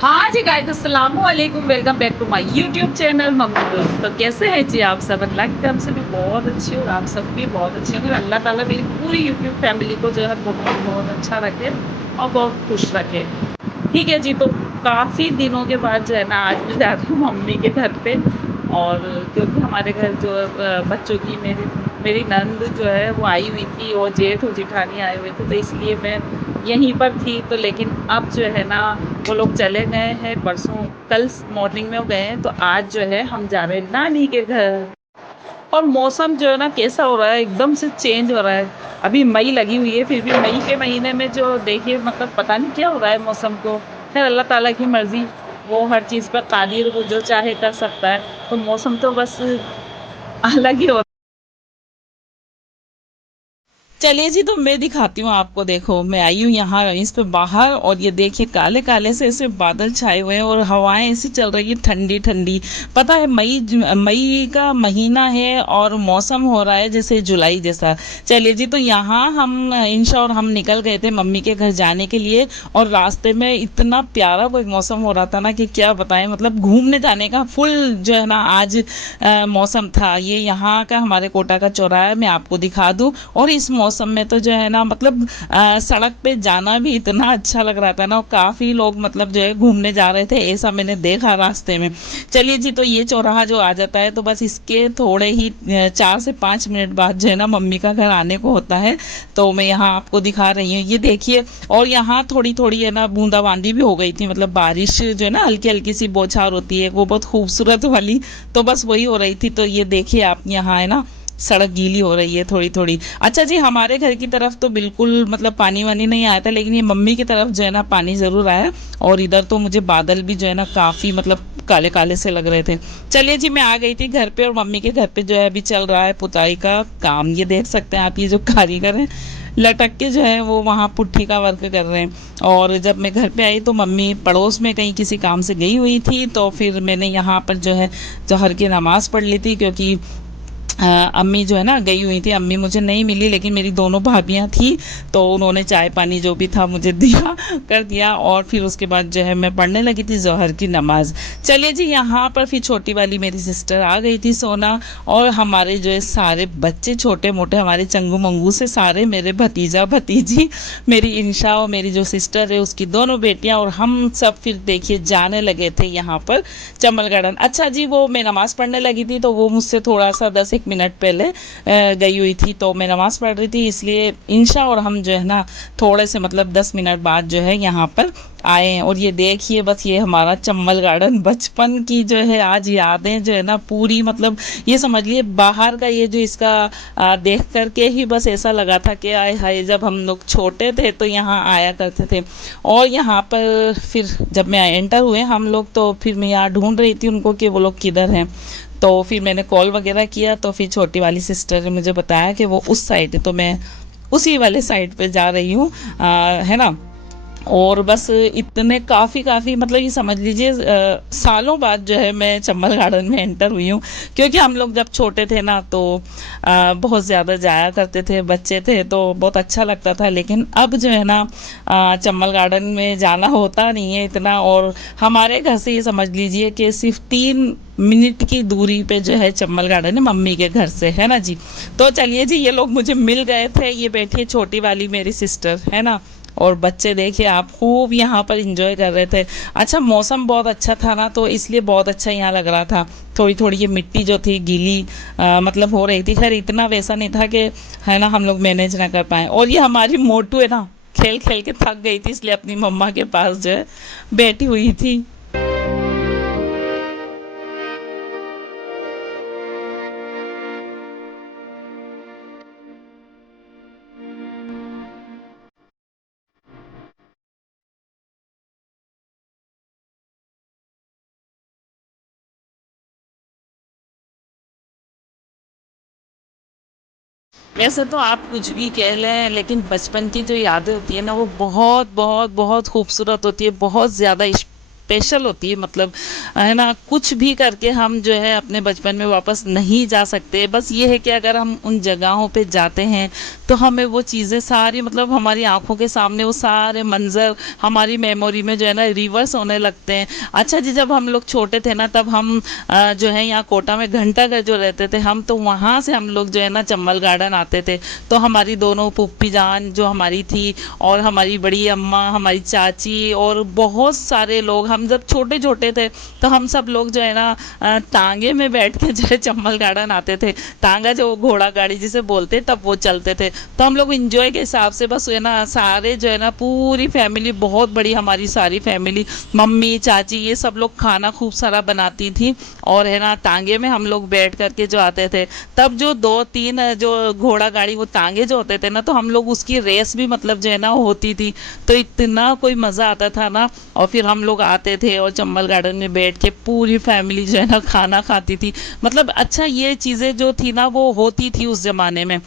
हाँ जी गाइस, अस्सलाम वालेकुम। Welcome back to my YouTube channel mummy vlog. तो कैसे हैं जी आप सब? अल्लाह की तरफ से भी बहुत अच्छे और आप सब भी बहुत अच्छे हैं। और अल्लाह ताला मेरी पूरी यूट्यूब फैमिली को जो है बहुत बहुत अच्छा रखे और बहुत खुश रखे। ठीक है जी, तो काफ़ी दिनों के बाद जो है ना आज मैं जा रही हूँ मम्मी के घर पे। और क्योंकि हमारे घर जो बच्चों की मेरी मेरी नंद जो है वो आई हुई थी और जेठ और जेठानी आए हुए थे, तो इसलिए मैं यहीं पर थी। तो लेकिन अब जो है ना वो लोग चले गए हैं परसों, कल मॉर्निंग में वो गए हैं, तो आज जो है हम जा रहे हैं नानी के घर। और मौसम जो है ना कैसा हो रहा है, एकदम से चेंज हो रहा है। अभी मई लगी हुई है, फिर भी मई के महीने में जो देखिए मतलब पता नहीं क्या हो रहा है मौसम को। खैर अल्लाह ताला की मर्ज़ी, वो हर चीज़ पर कादिर, वो जो चाहे कर सकता है। तो मौसम तो बस अलग ही हो। चलिए जी, तो मैं दिखाती हूँ आपको। देखो मैं आई हूँ यहाँ इस पे बाहर, और ये देखिए काले काले से ऐसे बादल छाए हुए हैं और हवाएं ऐसी चल रही है ठंडी ठंडी। पता है मई का महीना है और मौसम हो रहा है जैसे जुलाई जैसा। चलिए जी, तो यहाँ हम इंशा और हम निकल गए थे मम्मी के घर जाने के लिए। और रास्ते में इतना प्यारा कोई मौसम हो रहा था ना कि क्या बताएं, मतलब घूमने जाने का फुल जो है ना आज मौसम था। ये यहाँ का हमारे कोटा का चौराहा मैं आपको दिखा दूँ। और इस मौसम में तो जो है ना मतलब सड़क पे जाना भी इतना अच्छा लग रहा था ना, काफ़ी लोग मतलब जो है घूमने जा रहे थे, ऐसा मैंने देखा रास्ते में। चलिए जी, तो ये चौराहा जो आ जाता है तो बस इसके थोड़े ही 4 से 5 मिनट बाद जो है ना मम्मी का घर आने को होता है। तो मैं यहाँ आपको दिखा रही हूँ, ये देखिए। और यहाँ थोड़ी थोड़ी है ना बूंदाबांदी भी हो गई थी, मतलब बारिश जो है ना हल्की हल्की सी बौछार होती है वो बहुत खूबसूरत वाली। तो बस वही हो रही थी। तो ये देखिए आप, यहाँ है ना सड़क गीली हो रही है थोड़ी थोड़ी। अच्छा जी, हमारे घर की तरफ तो बिल्कुल मतलब पानी वानी नहीं आया था, लेकिन ये मम्मी की तरफ जो है ना पानी ज़रूर आया। और इधर तो मुझे बादल भी जो है ना काफ़ी मतलब काले काले से लग रहे थे। चलिए जी, मैं आ गई थी घर पे, और मम्मी के घर पे जो है अभी चल रहा है पुताई का काम। ये देख सकते हैं आप, ये जो कारीगर हैं लटक के जो है वो वहाँ पुट्ठी का वर्क कर रहे हैं। और जब मैं घर पे आई तो मम्मी पड़ोस में कहीं किसी काम से गई हुई थी, तो फिर मैंने यहाँ पर जो है जहर की नमाज़ पढ़ ली थी। क्योंकि अम्मी जो है ना गई हुई थी, अम्मी मुझे नहीं मिली, लेकिन मेरी दोनों भाभियाँ थी। तो उन्होंने चाय पानी जो भी था मुझे दिया कर दिया। और फिर उसके बाद जो है मैं पढ़ने लगी थी ज़ोहर की नमाज़। चलिए जी, यहाँ पर फिर छोटी वाली मेरी सिस्टर आ गई थी सोना। और हमारे जो है सारे बच्चे छोटे मोटे हमारे चंगू मंगू से सारे, मेरे भतीजा भतीजी, मेरी इंशा और मेरी जो सिस्टर है उसकी दोनों बेटियाँ, और हम सब फिर देखिए जाने लगे थे यहाँ पर चंबल गार्डन। अच्छा जी, वो मैं नमाज़ पढ़ने लगी थी तो वो मुझसे थोड़ा सा 10 एक मिनट पहले गई हुई थी, तो मैं नमाज़ पढ़ रही थी, इसलिए इंशा और हम जो है ना थोड़े से मतलब 10 मिनट बाद जो है यहाँ पर आए हैं। और ये देखिए, बस ये हमारा चंबल गार्डन बचपन की जो है आज यादें जो है ना पूरी, मतलब ये समझ लिए बाहर का ये जो इसका देख करके ही बस ऐसा लगा था कि आए हाय, जब हम लोग छोटे थे तो यहाँ आया करते थे। और यहाँ पर फिर जब मैं एंटर हुए हम लोग, तो फिर मैं यहाँ ढूंढ रही थी उनको कि वो लोग किधर हैं। तो फिर मैंने कॉल वगैरह किया, तो फिर छोटी वाली सिस्टर ने मुझे बताया कि वो उस साइड है, तो मैं उसी वाले साइड पे जा रही हूँ, है ना। और बस इतने काफ़ी काफ़ी मतलब ये समझ लीजिए सालों बाद जो है मैं चंबल गार्डन में एंटर हुई हूँ। क्योंकि हम लोग जब छोटे थे ना तो बहुत ज़्यादा जाया करते थे, बच्चे थे तो बहुत अच्छा लगता था। लेकिन अब जो है ना चंबल गार्डन में जाना होता नहीं है इतना। और हमारे घर से ये समझ लीजिए कि सिर्फ 3 मिनट की दूरी पे जो है चंबल गार्डन है मम्मी के घर से, है ना जी। तो चलिए जी, ये लोग मुझे मिल गए थे, ये बैठी है छोटी वाली मेरी सिस्टर, है ना। और बच्चे देखिए आप खूब यहाँ पर इंजॉय कर रहे थे। अच्छा, मौसम बहुत अच्छा था ना, तो इसलिए बहुत अच्छा यहाँ लग रहा था। थोड़ी थोड़ी ये मिट्टी जो थी गीली मतलब हो रही थी। खैर इतना वैसा नहीं था कि है ना हम लोग मैनेज ना कर पाए। और ये हमारी मोटू है ना, खेल खेल के थक गई थी, इसलिए अपनी मम्मा के पास जो है बैठी हुई थी। वैसे तो आप कुछ भी कह लें, लेकिन बचपन की जो यादें होती है ना वो बहुत बहुत बहुत खूबसूरत होती है, बहुत ज़्यादा स्पेशल होती है, मतलब है ना, कुछ भी करके हम जो है अपने बचपन में वापस नहीं जा सकते। बस ये है कि अगर हम उन जगहों पे जाते हैं तो हमें वो चीज़ें सारी, मतलब हमारी आंखों के सामने वो सारे मंजर हमारी मेमोरी में जो है ना रिवर्स होने लगते हैं। अच्छा जी, जब हम लोग छोटे थे ना, तब हम जो है यहाँ कोटा में घंटाघर जो रहते थे हम, तो वहाँ से हम लोग जो है ना चंबल गार्डन आते थे। तो हमारी दोनों पुप्पी जान जो हमारी थी, और हमारी बड़ी अम्मा, हमारी चाची, और बहुत सारे लोग, हम जब छोटे छोटे थे तो हम सब लोग जो है ना टांगे में बैठ के जो है चंबल गार्डन आते थे। टांगा जो घोड़ा गाड़ी जिसे बोलते, तब वो चलते थे। तो हम लोग इंजॉय के हिसाब से बस है ना सारे जो है ना पूरी फैमिली, बहुत बड़ी हमारी सारी फैमिली, मम्मी चाची ये सब लोग खाना खूब सारा बनाती थी, और है ना तांगे में हम लोग बैठ करके जो आते थे। तब जो दो तीन जो घोड़ा गाड़ी वो तांगे जो होते थे ना, तो हम लोग उसकी रेस भी मतलब जो है ना होती थी। तो इतना कोई मज़ा आता था ना। और फिर हम लोग आते थे और चंबल गार्डन में बैठ के पूरी फैमिली जो है ना खाना खाती थी। मतलब अच्छा, ये चीज़ें जो थी ना वो होती थी उस ज़माने में।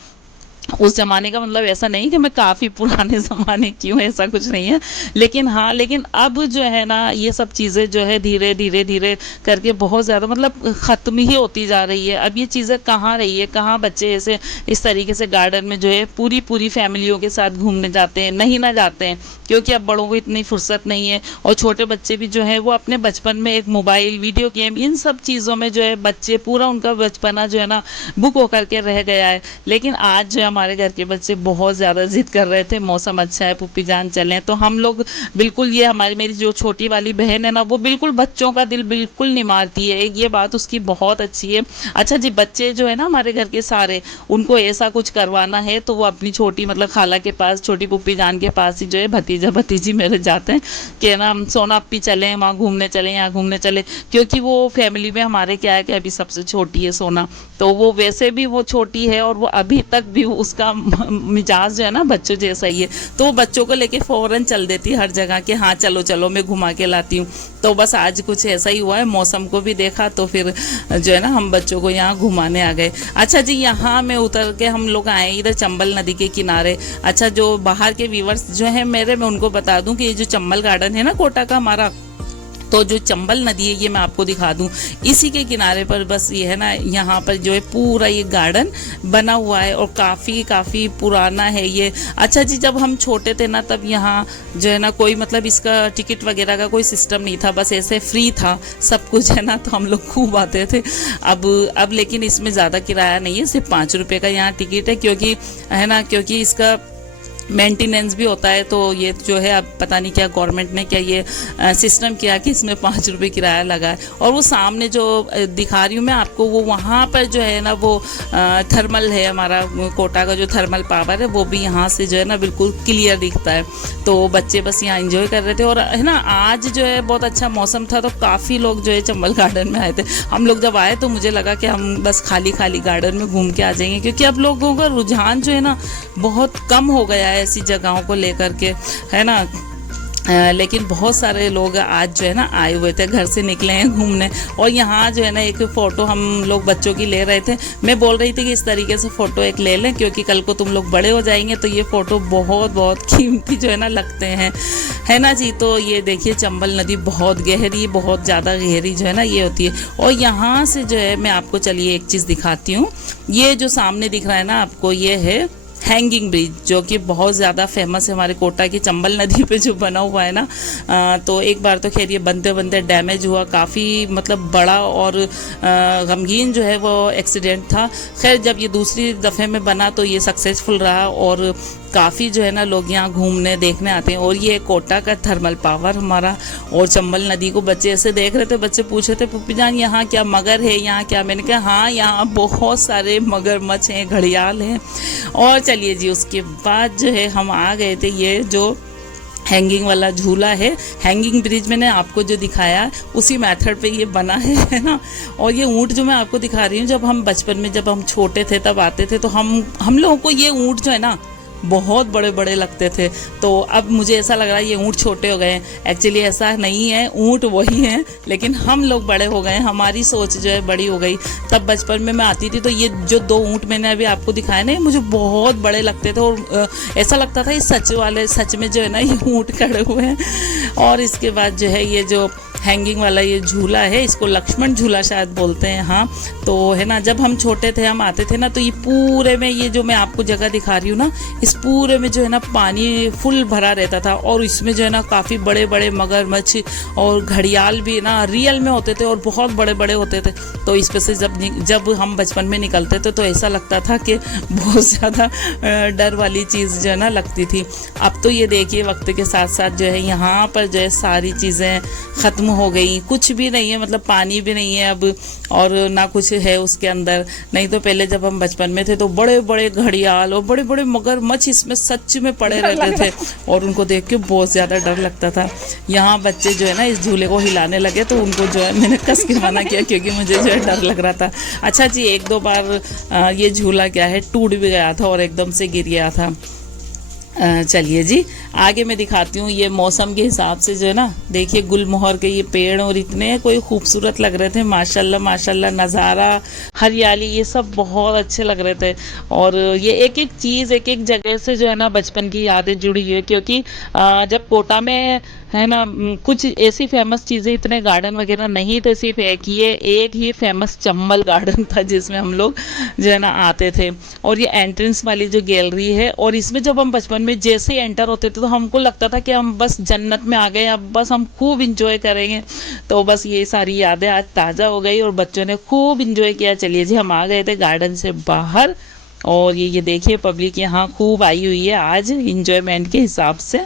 उस ज़माने का मतलब ऐसा नहीं कि मैं काफ़ी पुराने ज़माने की हूँ, ऐसा कुछ नहीं है। लेकिन हाँ, लेकिन अब जो है ना ये सब चीज़ें जो है धीरे धीरे धीरे करके बहुत ज़्यादा मतलब ख़त्म ही होती जा रही है। अब ये चीज़ें कहाँ रही है, कहाँ बच्चे ऐसे इस तरीके से गार्डन में जो है पूरी पूरी फैमिलियों के साथ घूमने जाते हैं, नहीं ना जाते हैं, क्योंकि अब बड़ों को इतनी फुर्सत नहीं है। और छोटे बच्चे भी जो है वो अपने बचपन में एक मोबाइल, वीडियो गेम, इन सब चीज़ों में जो है बच्चे पूरा उनका बचपना जो है ना बुक होकर के रह गया है। लेकिन आज जो है हमारे घर के बच्चे बहुत ज़्यादा ज़िद कर रहे थे, मौसम अच्छा है पुप्पी जान चलें, तो हम लोग बिल्कुल, ये हमारी मेरी जो छोटी वाली बहन है ना, वो बिल्कुल बच्चों का दिल बिल्कुल नहीं मारती है, ये बात उसकी बहुत अच्छी है। अच्छा जी, बच्चे जो है ना हमारे घर के सारे, उनको ऐसा कुछ करवाना है तो वो अपनी छोटी मतलब खाला के पास, छोटी पुप्पी जान के पास ही जो है भतीजा भतीजी मेरे जाते हैं कि ना हम सोना अपी चलें, वहाँ घूमने चलें, यहाँ घूमने चले। क्योंकि वो फैमिली में हमारे क्या है कि अभी सबसे छोटी है सोना, तो वो वैसे भी वो छोटी है, और वो अभी तक भी उसका मिजाज जो है ना बच्चों जैसा ही है। तो वो बच्चों को लेके फ़ौरन चल देती है हर जगह कि हाँ चलो चलो मैं घुमा के लाती हूँ। तो बस आज कुछ ऐसा ही हुआ है, मौसम को भी देखा तो फिर जो है ना हम बच्चों को यहाँ घुमाने आ गए। अच्छा जी, यहाँ में उतर के हम लोग आए इधर चंबल नदी के किनारे। अच्छा, जो बाहर के व्यूवर्स जो है मेरे, मैं उनको बता दूं कि ये जो चंबल गार्डन है ना कोटा का हमारा, तो जो चंबल नदी है ये मैं आपको दिखा दूं, इसी के किनारे पर बस ये है ना, यहाँ पर जो है पूरा ये गार्डन बना हुआ है और काफ़ी काफ़ी पुराना है ये। अच्छा जी, जब हम छोटे थे ना तब यहाँ जो है ना कोई मतलब इसका टिकट वगैरह का कोई सिस्टम नहीं था, बस ऐसे फ्री था सब कुछ है ना, तो हम लोग खूब आते थे। अब लेकिन इसमें ज़्यादा किराया नहीं है, सिर्फ 5 रुपये का यहाँ टिकट है, क्योंकि है ना, क्योंकि इसका मेंटेनेंस भी होता है। तो ये जो है अब पता नहीं क्या गवर्नमेंट ने क्या ये सिस्टम किया कि इसमें 5 रुपये किराया लगा है। और वो सामने जो दिखा रही हूँ मैं आपको, वो वहाँ पर जो है ना वो थर्मल है, हमारा कोटा का जो थर्मल पावर है वो भी यहाँ से जो है ना बिल्कुल क्लियर दिखता है। तो बच्चे बस यहाँ एंजॉय कर रहे थे, और है ना आज जो है बहुत अच्छा मौसम था, तो काफ़ी लोग जो है चंबल गार्डन में आए थे। हम लोग जब आए तो मुझे लगा कि हम बस खाली खाली गार्डन में घूम के आ जाएंगे, क्योंकि अब लोगों का रुझान जो है ना बहुत कम हो गया है ऐसी जगहों को लेकर के, है ना। लेकिन बहुत सारे लोग आज जो है ना आए हुए थे, घर से निकले हैं घूमने। और यहाँ जो है ना एक फ़ोटो हम लोग बच्चों की ले रहे थे। मैं बोल रही थी कि इस तरीके से फ़ोटो एक ले लें, क्योंकि कल को तुम लोग बड़े हो जाएंगे तो ये फ़ोटो बहुत बहुत कीमती जो है ना लगते हैं, है ना जी। तो ये देखिए चंबल नदी बहुत गहरी, बहुत ज़्यादा गहरी जो है ना ये होती है। और यहाँ से जो है मैं आपको चलिए एक चीज़ दिखाती हूँ। ये जो सामने दिख रहा है ना आपको, ये है हैंगिंग ब्रिज, जो कि बहुत ज़्यादा फेमस है हमारे कोटा की चंबल नदी पे जो बना हुआ है ना। तो एक बार तो खैर ये बनते बनते डैमेज हुआ, काफ़ी मतलब बड़ा और गमगीन जो है वो एक्सीडेंट था। खैर जब ये दूसरी दफ़े में बना तो ये सक्सेसफुल रहा, और काफ़ी जो है ना लोग यहाँ घूमने देखने आते हैं। और ये कोटा का थर्मल पावर हमारा, और चंबल नदी को बच्चे ऐसे देख रहे थे, बच्चे पूछ रहे थे पुप्पी जान यहाँ क्या मगर है, यहाँ क्या। मैंने कहा हाँ यहाँ बहुत सारे मगरमच्छ हैं, घड़ियाल हैं। और चलिए जी, उसके बाद जो है हम आ गए थे, ये जो हैंगिंग वाला झूला है, हैंगिंग ब्रिज मैंने आपको जो दिखाया उसी मेथड पे ये बना है ना। और ये ऊँट जो मैं आपको दिखा रही हूँ, जब हम बचपन में जब हम छोटे थे तब आते थे, तो हम लोगों को ये ऊँट जो है ना बहुत बड़े बड़े लगते थे। तो अब मुझे ऐसा लग रहा है ये ऊँट छोटे हो गए हैं। एक्चुअली ऐसा नहीं है, ऊँट वही हैं, लेकिन हम लोग बड़े हो गए हैं, हमारी सोच जो है बड़ी हो गई। तब बचपन में मैं आती थी तो ये जो 2 ऊँट मैंने अभी आपको दिखाए ना, मुझे बहुत बड़े लगते थे, और ऐसा लगता था ये सच में जो है ना ये ऊँट खड़े हुए हैं। और इसके बाद जो है ये जो हैंगिंग वाला ये झूला है, इसको लक्ष्मण झूला शायद बोलते हैं। हाँ, तो है ना, जब हम छोटे थे, हम आते थे ना, तो ये पूरे में, ये जो मैं आपको जगह दिखा रही हूँ ना, इस पूरे में जो है ना पानी फुल भरा रहता था, और इसमें जो है ना काफ़ी बड़े बड़े मगरमच्छ और घड़ियाल भी ना रियल में होते थे, और बहुत बड़े बड़े होते थे। तो इस पे से जब हम बचपन में निकलते थे तो ऐसा लगता था कि बहुत ज़्यादा डर वाली चीज़ जो है ना लगती थी। अब तो ये देखिए वक्त के साथ साथ जो है यहाँ पर जो है सारी चीज़ें ख़त्म हो गई, कुछ भी नहीं है, मतलब पानी भी नहीं है अब, और ना कुछ है उसके अंदर। नहीं तो पहले जब हम बचपन में थे तो बड़े बड़े घड़ियाल और बड़े बड़े मगरमच्छ इसमें सच में पड़े रहते थे, और उनको देख के बहुत ज़्यादा डर लगता था। यहाँ बच्चे जो है ना इस झूले को हिलाने लगे तो उनको जो है मैंने कस के मना किया, क्योंकि मुझे जो है डर लग रहा था। अच्छा जी, एक दो बार ये झूला क्या है टूट भी गया था और एकदम से गिर गया था। चलिए जी, आगे मैं दिखाती हूँ। ये मौसम के हिसाब से जो है ना, देखिए गुलमोहर के ये पेड़ और इतने कोई खूबसूरत लग रहे थे, माशाल्लाह माशाल्लाह। नज़ारा, हरियाली, ये सब बहुत अच्छे लग रहे थे। और ये एक एक चीज़, एक एक जगह से जो है ना बचपन की यादें जुड़ी हुई है, क्योंकि जब कोटा में है ना कुछ ऐसी फेमस चीज़ें, इतने गार्डन वगैरह नहीं थे, सिर्फ एक ही फेमस चंबल गार्डन था जिसमें हम लोग जो है ना आते थे। और ये एंट्रेंस वाली जो गैलरी है, और इसमें जब हम बचपन में जैसे ही एंटर होते थे तो हमको लगता था कि हम बस जन्नत में आ गए, अब बस हम खूब इंजॉय करेंगे। तो बस ये सारी यादें आज ताज़ा हो गई और बच्चों ने खूब इंजॉय किया। चलिए जी, हम आ गए थे गार्डन से बाहर, और ये देखिए पब्लिक यहाँ खूब आई हुई है आज इंजॉयमेंट के हिसाब से।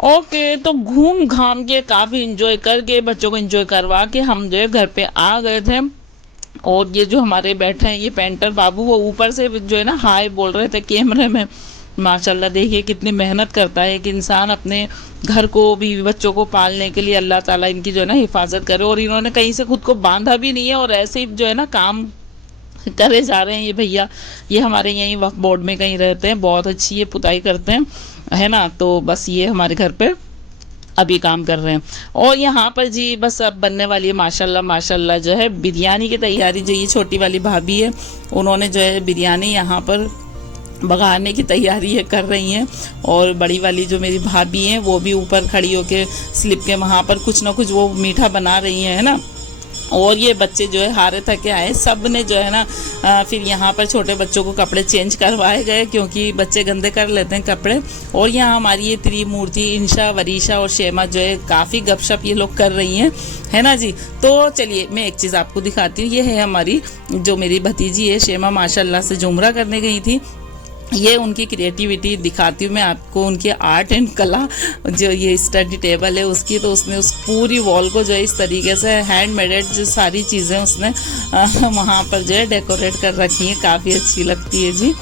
ओके, तो घूम घाम के काफ़ी इंजॉय करके बच्चों को इंजॉय करवा के हम जो है घर पे आ गए थे। और ये जो हमारे बैठे हैं ये पेंटर बाबू, वो ऊपर से जो है ना हाय बोल रहे थे कैमरे में। माशाल्लाह, देखिए कितनी मेहनत करता है एक इंसान अपने घर को भी, बच्चों को पालने के लिए। अल्लाह ताला इनकी जो है ना हिफाजत करे। और इन्होंने कहीं से खुद को बांधा भी नहीं है, और ऐसे ही जो है ना काम करे जा रहे हैं ये भैया। ये हमारे यहीं वक्फ बोर्ड में कहीं रहते हैं, बहुत अच्छी ये पुताई करते हैं, है ना। तो बस ये हमारे घर पे अभी काम कर रहे हैं। और यहाँ पर जी बस अब बनने वाली है माशाल्लाह माशाल्लाह जो है बिरयानी की तैयारी। जो ये छोटी वाली भाभी है, उन्होंने जो है बिरयानी यहाँ पर बघारने की तैयारी है कर रही हैं। और बड़ी वाली जो मेरी भाभी हैं वो भी ऊपर खड़ी होके स्लिप के वहाँ पर कुछ ना कुछ वो मीठा बना रही हैं, है ना। और ये बच्चे जो है हारे थके आए, सब ने जो है ना फिर यहाँ पर छोटे बच्चों को कपड़े चेंज करवाए गए, क्योंकि बच्चे गंदे कर लेते हैं कपड़े। और यहाँ हमारी ये त्रिमूर्ति इंशा, वरीशा और शेमा जो है काफ़ी गपशप ये लोग कर रही हैं, है ना जी। तो चलिए मैं एक चीज़ आपको दिखाती हूँ। ये है हमारी जो मेरी भतीजी है शेमा, माशाल्लाह से जो उम्रा करने गई थी। ये उनकी क्रिएटिविटी दिखाती हूँ मैं आपको, उनके आर्ट एंड कला। जो ये स्टडी टेबल है उसकी, तो उसने उस पूरी वॉल को जो है इस तरीके से हैंडमेड जो सारी चीज़ें उसने वहाँ पर जो है डेकोरेट कर रखी हैं, काफ़ी अच्छी लगती है जी।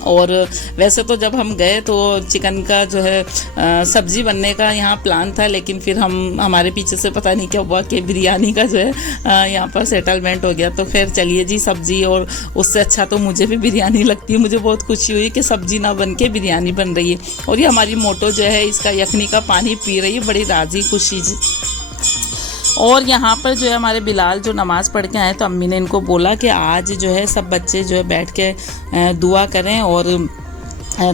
और वैसे तो जब हम गए तो चिकन का जो है सब्ज़ी बनने का यहाँ प्लान था, लेकिन फिर हमारे पीछे से पता नहीं क्या हुआ कि बिरयानी का जो है यहाँ पर सेटलमेंट हो गया। तो फिर चलिए जी, सब्ज़ी, और उससे अच्छा तो मुझे भी बिरयानी लगती है। मुझे बहुत खुशी हुई कि सब्ज़ी ना बन के बिरयानी बन रही है। और ये हमारी मोटो जो है इसका यखनी का पानी पी रही है, बड़ी राज़ी खुशी जी। और यहाँ पर जो है हमारे बिलाल जो नमाज़ पढ़ के आए, तो अम्मी ने इनको बोला कि आज जो है सब बच्चे जो है बैठ के दुआ करें और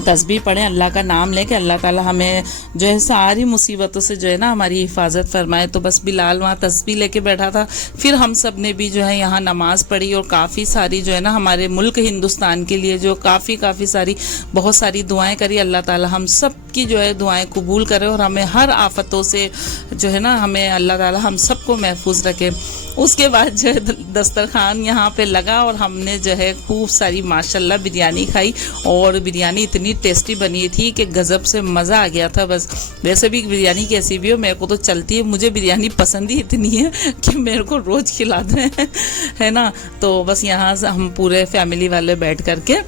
तस्बीह पढ़ें, अल्लाह का नाम लें कि अल्लाह ताला हमें जो है सारी मुसीबतों से जो है ना हमारी हिफाजत फरमाए। तो बस बिलाल वहाँ तस्बीह लेके बैठा था, फिर हम सब ने भी जो है यहाँ नमाज़ पढ़ी, और काफ़ी सारी जो है ना हमारे मुल्क हिंदुस्तान के लिए जो काफ़ी सारी बहुत सारी दुआएं करी। अल्लाह ताला हम सब की जो है दुआएं कबूल करे, और हमें हर आफतों से जो है ना हमें अल्लाह ताला हम सबको महफूज रखे। उसके बाद जो है दस्तरखान यहाँ पे लगा, और हमने जो है खूब सारी माशाल्लाह बिरयानी खाई। और बिरयानी इतनी टेस्टी बनी थी कि गज़ब से मज़ा आ गया था। बस वैसे भी बिरयानी कैसी भी हो मेरे को तो चलती है, मुझे बिरयानी पसंद ही इतनी है कि मेरे को रोज़ खिला दें, है ना। तो बस यहाँ से हम पूरे फैमिली वाले बैठ करके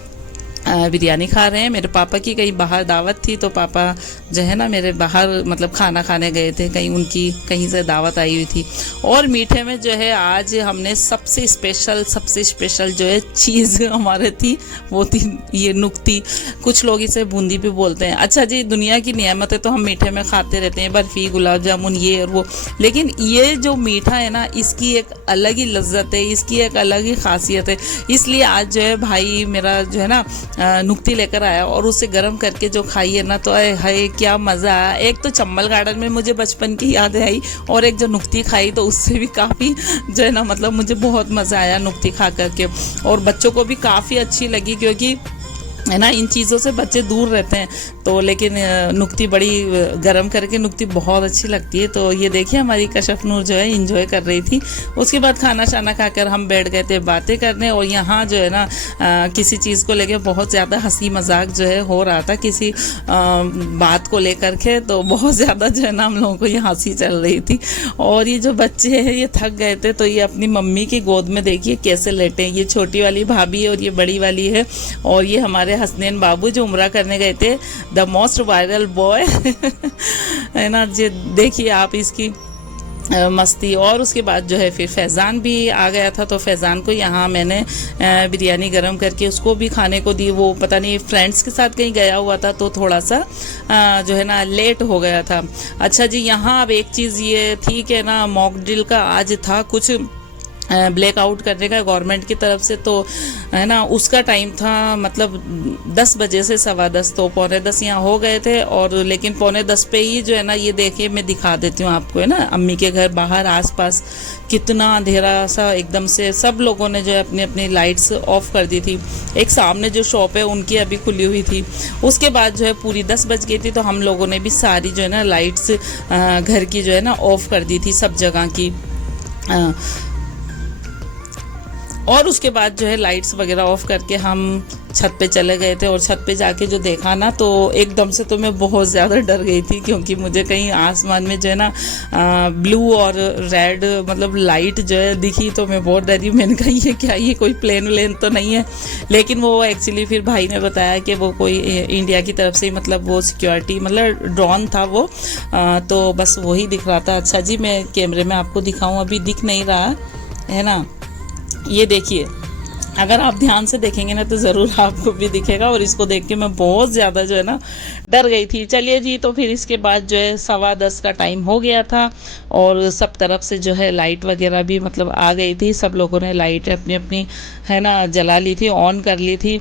बिरयानी खा रहे हैं। मेरे पापा की कहीं बाहर दावत थी, तो पापा जो है ना मेरे बाहर मतलब खाना खाने गए थे, कहीं उनकी कहीं से दावत आई हुई थी। और मीठे में जो है आज हमने सबसे स्पेशल जो है चीज़ हमारे थी, वो थी ये नुक्ती। कुछ लोग इसे बूंदी भी बोलते हैं। अच्छा जी, दुनिया की नियामत है तो हम मीठे में खाते रहते हैं, बर्फ़ी, गुलाब जामुन, ये और वो, लेकिन ये जो मीठा है ना, इसकी एक अलग ही लज्जत है, इसकी एक अलग ही खासियत है। इसलिए आज जो है भाई मेरा जो है ना नुक्ती लेकर आया और उसे गर्म करके जो खाई है ना, तो हाय क्या मज़ा आया। एक तो चंबल गार्डन में मुझे बचपन की यादें आई, और एक जो नुक्ती खाई तो उससे भी काफ़ी जो है ना मतलब मुझे बहुत मज़ा आया नुक्ती खा करके। और बच्चों को भी काफ़ी अच्छी लगी, क्योंकि है ना इन चीज़ों से बच्चे दूर रहते हैं। तो लेकिन नुक्ती बड़ी गरम करके नुक्ती बहुत अच्छी लगती है। तो ये देखिए हमारी कशफ नूर जो है इंजॉय कर रही थी। उसके बाद खाना शाना खाकर हम बैठ गए थे बातें करने, और यहाँ जो है ना किसी चीज़ को लेकर बहुत ज़्यादा हंसी मजाक जो है हो रहा था, किसी बात को लेकर के। तो बहुत ज़्यादा जो है ना हम लोगों को ये हंसी चल रही थी। और ये जो बच्चे हैं ये थक गए थे, तो ये अपनी मम्मी की गोद में देखिए कैसे लेटे हैं। ये छोटी वाली भाभी है और ये बड़ी वाली है, और ये हमारे हसनैन बाबू जो उम्रा करने गए थे, द मोस्ट वायरल बॉय है ना जी। देखिए आप इसकी मस्ती। और उसके बाद जो है फिर फैज़ान भी आ गया था, तो फैज़ान को यहाँ मैंने बिरयानी गरम करके उसको भी खाने को दी। वो पता नहीं फ्रेंड्स के साथ कहीं गया हुआ था, तो थोड़ा सा जो है ना लेट हो गया था। अच्छा जी, यहाँ अब एक चीज़ ये थी कि ना मॉक ड्रिल का आज था कुछ ब्लैक आउट करने का गवर्नमेंट की तरफ से, तो है ना उसका टाइम था मतलब 10 बजे से 10:15, तो 9:45 यहाँ हो गए थे। और लेकिन 9:45 पे ही जो है ना ये देखिए मैं दिखा देती हूँ आपको, है ना अम्मी के घर बाहर आसपास कितना अंधेरा सा एकदम से। सब लोगों ने जो है अपनी अपनी लाइट्स ऑफ कर दी थी। एक सामने जो शॉप है उनकी अभी खुली हुई थी। उसके बाद जो है पूरी 10 बज गई थी, तो हम लोगों ने भी सारी जो है ना लाइट्स घर की जो है ना ऑफ कर दी थी सब जगह की। और उसके बाद जो है लाइट्स वगैरह ऑफ करके हम छत पे चले गए थे। और छत पे जाके जो देखा ना, तो एकदम से तो मैं बहुत ज़्यादा डर गई थी, क्योंकि मुझे कहीं आसमान में जो है ना ब्लू और रेड मतलब लाइट जो है दिखी, तो मैं बहुत डरी। मैंने कहा ये क्या, ये कोई प्लेन व्लेन तो नहीं है। लेकिन वो एक्चुअली फिर भाई ने बताया कि वो कोई इंडिया की तरफ से मतलब वो सिक्योरिटी मतलब ड्रोन था वो, तो बस वही दिख रहा था। अच्छा जी, मैं कैमरे में आपको दिखाऊँ, अभी दिख नहीं रहा है ना, ये देखिए। अगर आप ध्यान से देखेंगे ना तो ज़रूर आपको भी दिखेगा। और इसको देख के मैं बहुत ज़्यादा जो है ना डर गई थी। चलिए जी, तो फिर इसके बाद जो है 10:15 का टाइम हो गया था, और सब तरफ से जो है लाइट वगैरह भी मतलब आ गई थी। सब लोगों ने लाइट अपनी अपनी है ना जला ली थी, ऑन कर ली थी।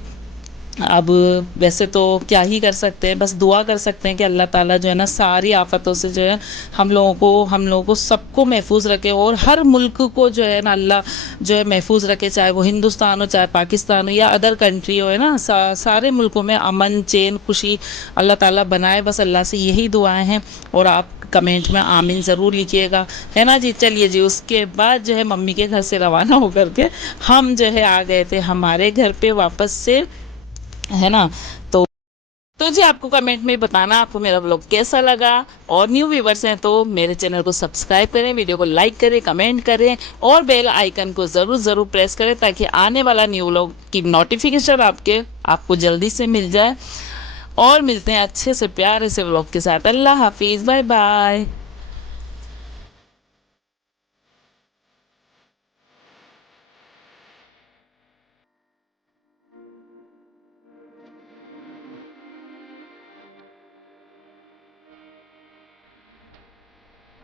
अब वैसे तो क्या ही कर सकते हैं, बस दुआ कर सकते हैं कि अल्लाह ताला जो है ना सारी आफतों से जो है हम लोगों को सबको महफूज रखे, और हर मुल्क को जो है ना अल्लाह जो है महफूज रखे, चाहे वो हिंदुस्तान हो, चाहे पाकिस्तान हो, या अदर कंट्री हो, है ना सारे मुल्कों में अमन चैन खुशी अल्लाह ताला बनाए। बस अल्लाह से यही दुआएं हैं। और आप कमेंट में आमीन ज़रूर लिखिएगा, है ना जी। चलिए जी, उसके बाद जो है मम्मी के घर से रवाना होकर के हम जो है आ गए थे हमारे घर पे वापस से, है ना। तो जी आपको कमेंट में बताना आपको मेरा व्लॉग कैसा लगा। और न्यू व्यूवर्स हैं तो मेरे चैनल को सब्सक्राइब करें, वीडियो को लाइक करें, कमेंट करें, और बेल आइकन को ज़रूर प्रेस करें, ताकि आने वाला न्यू व्लॉग की नोटिफिकेशन आपको जल्दी से मिल जाए। और मिलते हैं अच्छे से प्यारे से व्लॉग के साथ। अल्लाह हाफिज़, बाय बाय।